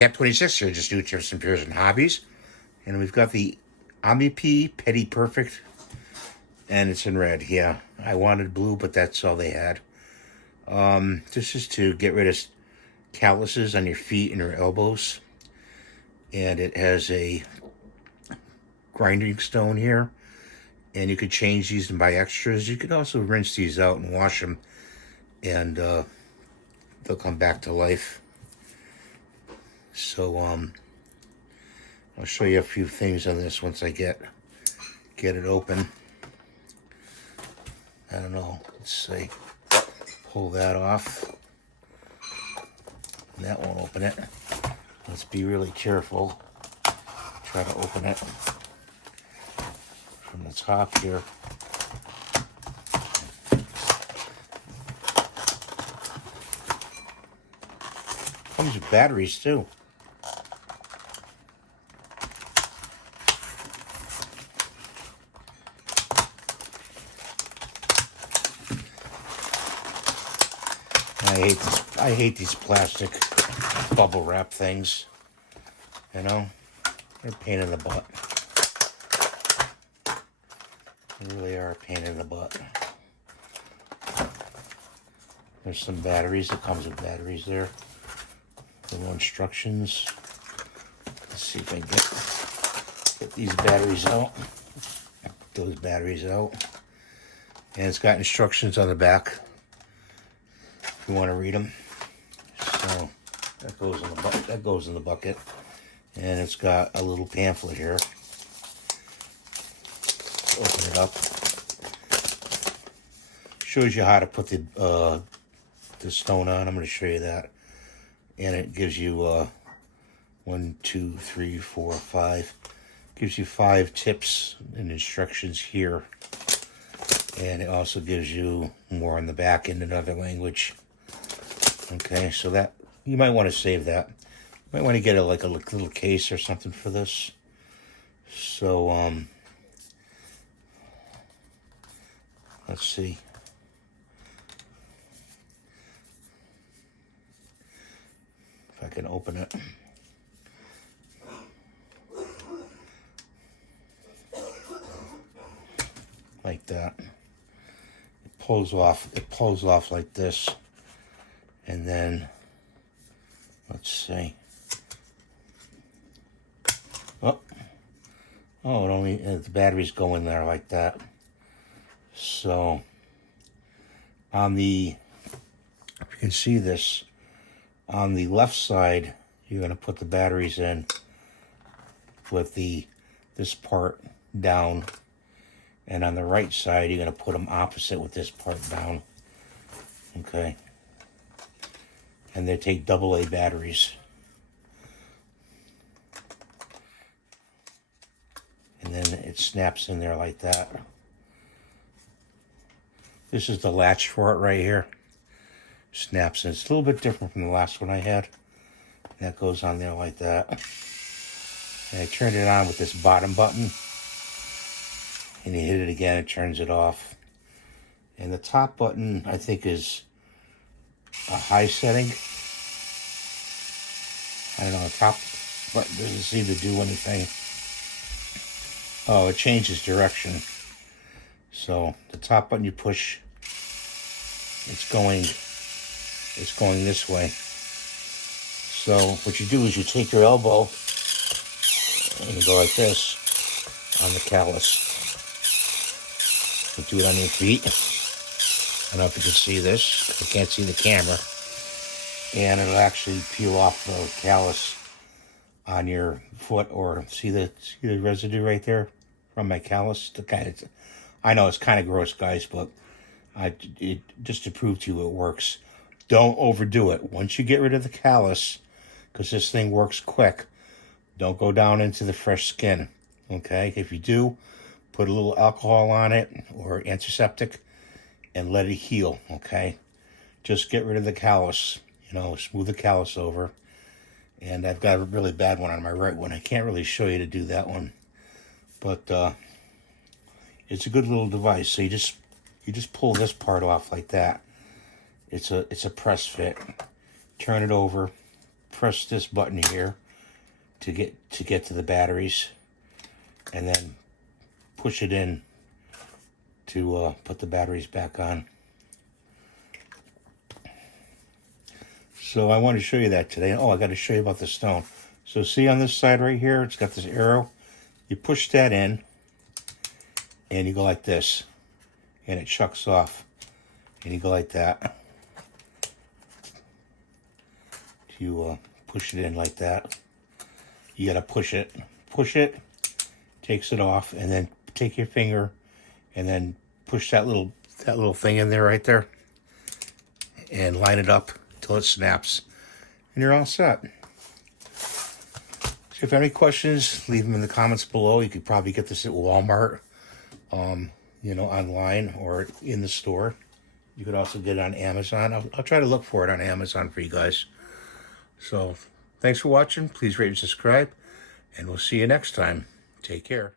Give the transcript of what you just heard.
Camp 26 here, just do tips and peers and hobbies. And we've got the Ampoe Petty Perfect, and it's in red. Yeah, I wanted blue, but that's all they had. This is to get rid of calluses on your feet and your elbows. And it has a grinding stone here. And you could change these and buy extras. You could also rinse these out and wash them, and they'll come back to life. So I'll show you a few things on this once I get it open. I don't know. Let's see. Pull that off. And that won't open it. Let's be really careful. Try to open it from the top here. Comes with batteries too. I hate these plastic bubble wrap things. You know, they're a pain in the butt. They really are a pain in the butt. There's some batteries. It comes with batteries there. Little instructions. Let's see if I can get these batteries out. Those batteries out. And it's got instructions on the back if you want to read them. So that goes in the bucket. That goes in the bucket. And it's got a little pamphlet here. Open it up. Shows you how to put the stone on. I'm going to show you that. And it gives you 1, 2, 3, 4, 5. Gives you 5 tips and instructions here. And it also gives you more on the back in another language. Okay, so that you might want to save that. You might want to get a little case or something for this. So let's see. If I can open it. Like that. It pulls off like this. And then let's see. Oh, it only the batteries go in there like that. So on the, if you can see this, on the left side, you're going to put the batteries in with this part down, and on the right side, you're going to put them opposite with this part down. Okay. And they take AA batteries. And then it snaps in there like that. This is the latch for it right here. Snaps in. It's a little bit different from the last one I had. That goes on there like that. And I turned it on with this bottom button. And you hit it again, it turns it off. And the top button, I think, is a high setting. I don't know, the top button doesn't seem to do anything. Oh, it changes direction. So the top button you push, it's going this way. So what you do is you take your elbow and you go like this on the callus. You do it on your feet. I don't know if you can see this. I can't see the camera. And it'll actually peel off the callus on your foot, or see the residue right there from my callus. I know it's kind of gross, guys, but just to prove to you it works. Don't overdo it. Once you get rid of the callus, because this thing works quick, don't go down into the fresh skin. Okay, if you do, put a little alcohol on it or antiseptic and let it heal. Okay, just get rid of the callus. Smooth the callus over. And I've got a really bad one on my right one. I can't really show you to do that one, but it's a good little device. So you just pull this part off like that. It's a press fit. Turn it over, press this button here to get to the batteries, and then push it in to put the batteries back on. So I want to show you that today. Oh, I got to show you about the stone. So see on this side right here, it's got this arrow. You push that in, and you go like this, and it shucks off. And you go like that. You push it in like that. You got to push it, takes it off, and then take your finger, and then push that little thing in there right there, and line it up till it snaps, and you're all set. So if you have any questions, leave them in the comments below. You could probably get this at Walmart, you know, online or in the store. You could also get it on Amazon. I'll try to look for it on Amazon for you guys. So thanks for watching. Please rate and subscribe, and we'll see you next time. Take care.